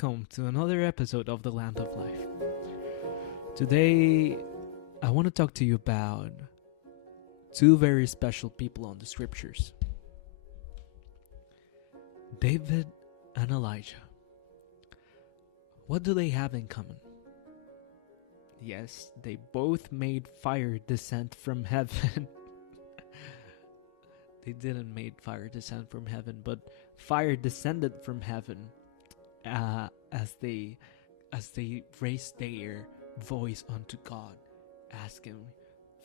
welcome to another episode of The Land of Life. Today, I want to talk to you about two very special people on the scriptures, David and Elijah. What do they have in common? Yes, they both made fire descend from heaven. They didn't make fire descend from heaven, but fire descended from heaven as they raised their voice unto God, asking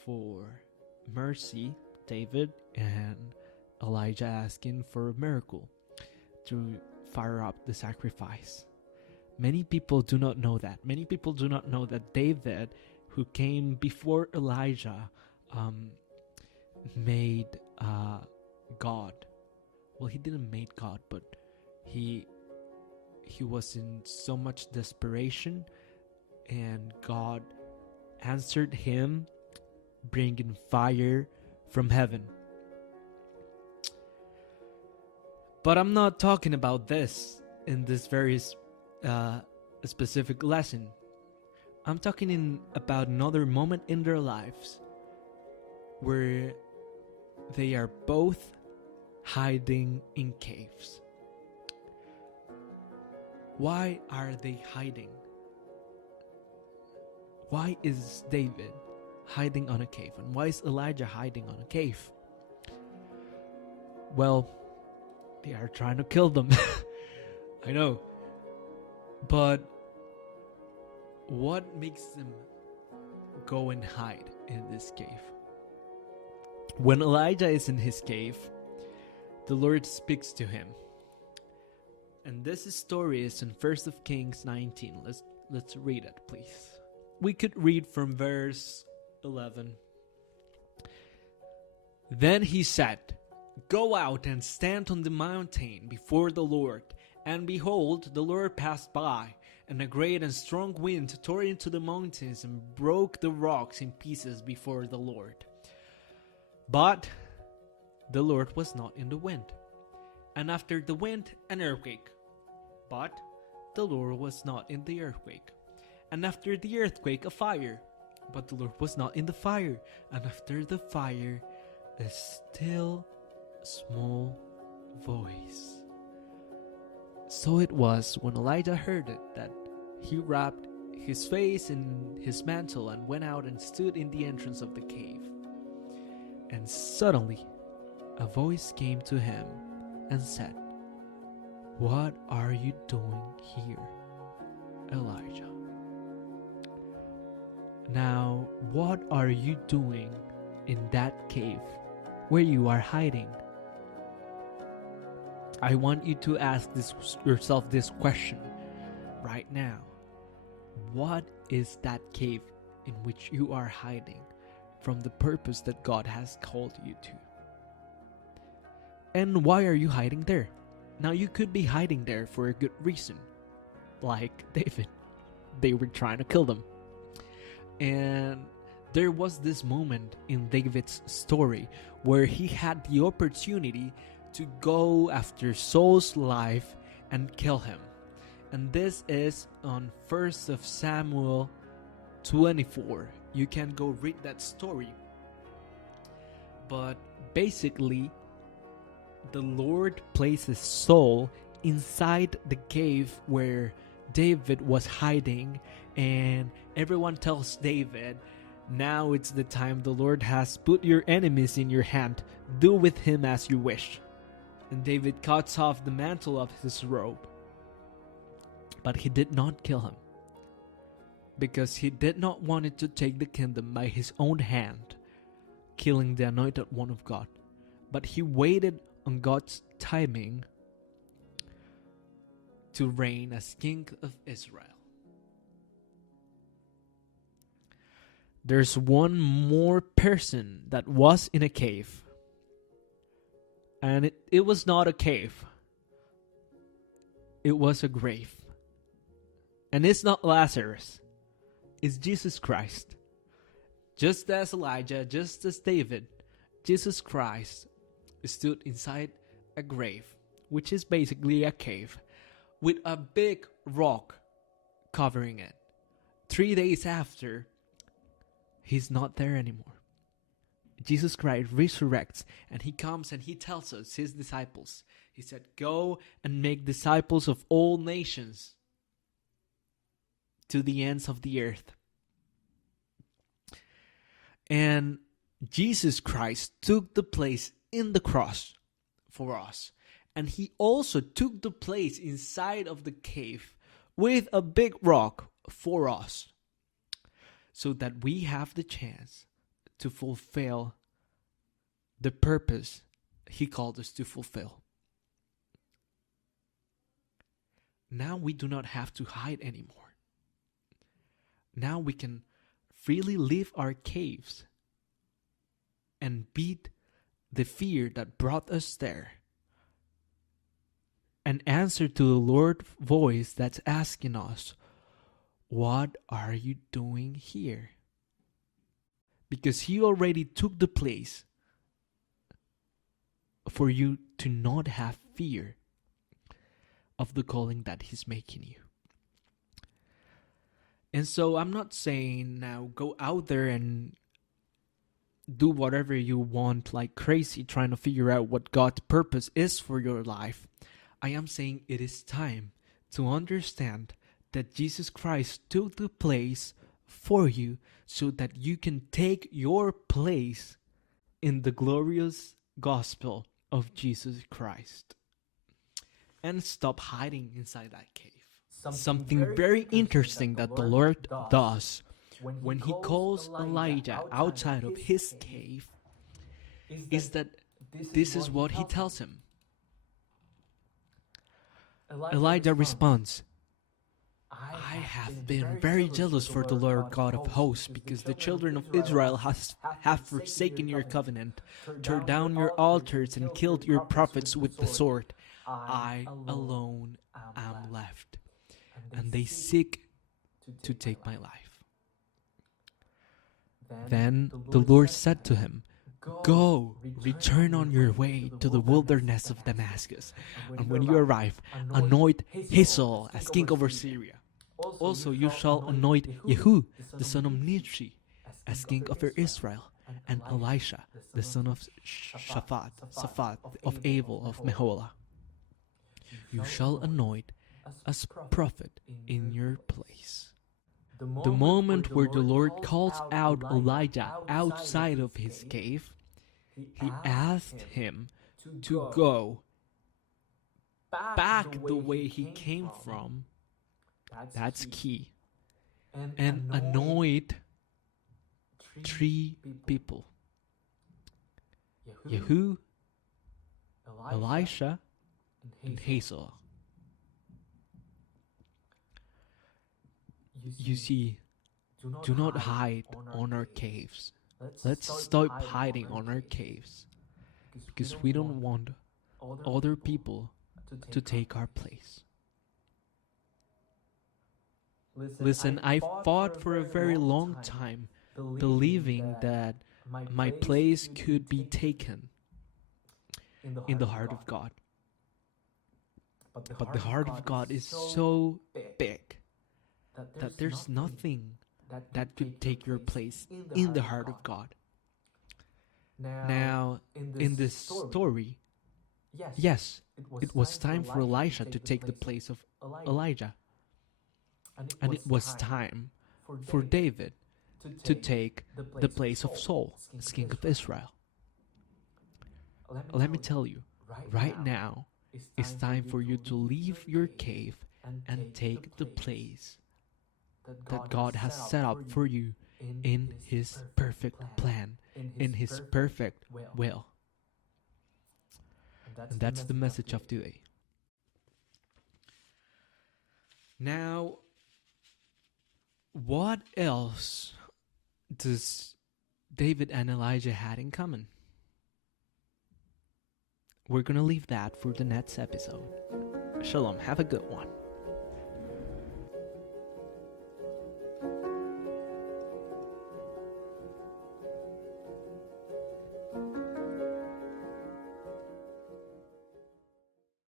for mercy. David and Elijah asking for a miracle to fire up the sacrifice. Many people do not know that. Many people do not know that David, who came before Elijah, made God. Well, he didn't make God, but he was in so much desperation, and God answered him, bringing fire from heaven. But I'm not talking about this in this very specific lesson. I'm talking about another moment in their lives where they are both hiding in caves. Why are they hiding? Why is David hiding on a cave? And why is Elijah hiding on a cave? Well, they are trying to kill them. I know. But what makes them go and hide in this cave? When Elijah is in his cave, the Lord speaks to him. And this story is in 1 Kings 19. Let's read it, please. We could read from verse 11. Then he said, "Go out and stand on the mountain before the Lord." And behold, the Lord passed by, and a great and strong wind tore into the mountains and broke the rocks in pieces before the Lord. But the Lord was not in the wind. And after the wind, an earthquake. But the Lord was not in the earthquake. And after the earthquake, a fire. But the Lord was not in the fire. And after the fire, a still small voice. So it was when Elijah heard it that he wrapped his face in his mantle and went out and stood in the entrance of the cave. And suddenly a voice came to him and said, "What are you doing here, Elijah?" Now, what are you doing in that cave where you are hiding? I want you to ask yourself this question right now. What is that cave in which you are hiding from the purpose that God has called you to? And why are you hiding there? Now, you could be hiding there for a good reason. Like David. They were trying to kill them. And there was this moment in David's story where he had the opportunity to go after Saul's life and kill him. And this is on 1 Samuel 24. You can go read that story. But basically, the Lord places Saul inside the cave where David was hiding, and everyone tells David, "Now it's the time the Lord has put your enemies in your hand. Do with him as you wish." And David cuts off the mantle of his robe. But he did not kill him, because he did not want to take the kingdom by his own hand, killing the anointed one of God. But he waited on God's timing to reign as king of Israel. There's one more person that was in a cave. And it was not a cave. It was a grave. And it's not Lazarus. It's Jesus Christ. Just as Elijah, just as David, Jesus Christ stood inside a grave, which is basically a cave, with a big rock covering it. 3 days after, he's not there anymore. Jesus Christ resurrects, and he comes and he tells us, his disciples, he said, "Go and make disciples of all nations to the ends of the earth." And Jesus Christ took the place in the cross for us. And he also took the place inside of the cave with a big rock for us, so that we have the chance to fulfill the purpose he called us to fulfill. Now we do not have to hide anymore. Now we can freely leave our caves and beat the fear that brought us there, and answer to the Lord's voice that's asking us, "What are you doing here?" Because he already took the place for you to not have fear of the calling that he's making you. And so I'm not saying now go out there and do whatever you want like crazy, trying to figure out what God's purpose is for your life. I am saying it is time to understand that Jesus Christ took the place for you so that you can take your place in the glorious gospel of Jesus Christ. And stop hiding inside that cave. Something very interesting that the Lord does when he calls Elijah outside of his cave is that this is what he tells him. Elijah responds, "I have been very jealous for the Lord God of hosts, because the children of Israel have forsaken your covenant, torn down your altars, and killed your prophets with the sword. I alone am left, and they seek to take my life." Then the Lord said to him, "Go, return on your way to the wilderness of Damascus, and when you arrive, anoint Hazael as king over Syria. Also you shall anoint Jehu, the son of Nimshi, as king over Israel, and Elisha, the son of Shaphat of Abel of Meholah. You shall anoint as prophet in your place." The moment where the Lord calls out Elijah outside of his cave, he asked him to go back the way he came from. That's key. And anoint 3 people: Jehu, Elisha, and Hazael. You see, do not hide on our caves. Let's stop hiding on our caves, because we don't want other people to take our place. Listen, I fought for a very long time believing that my place could be taken in the heart of God. But the heart of God is so big that there's nothing that could take your place in the heart of God. Now, in this story, yes, it was time for Elisha to take the place of Elijah. And it was time for David to take the place of Saul as king of Israel. Let me tell you, right now, it's time for you to leave your cave and take the place that God has set up for you in his perfect plan, in his perfect will. And that's the message of today. Now, what else does David and Elijah had in common? We're going to leave that for the next episode. Shalom, have a good one.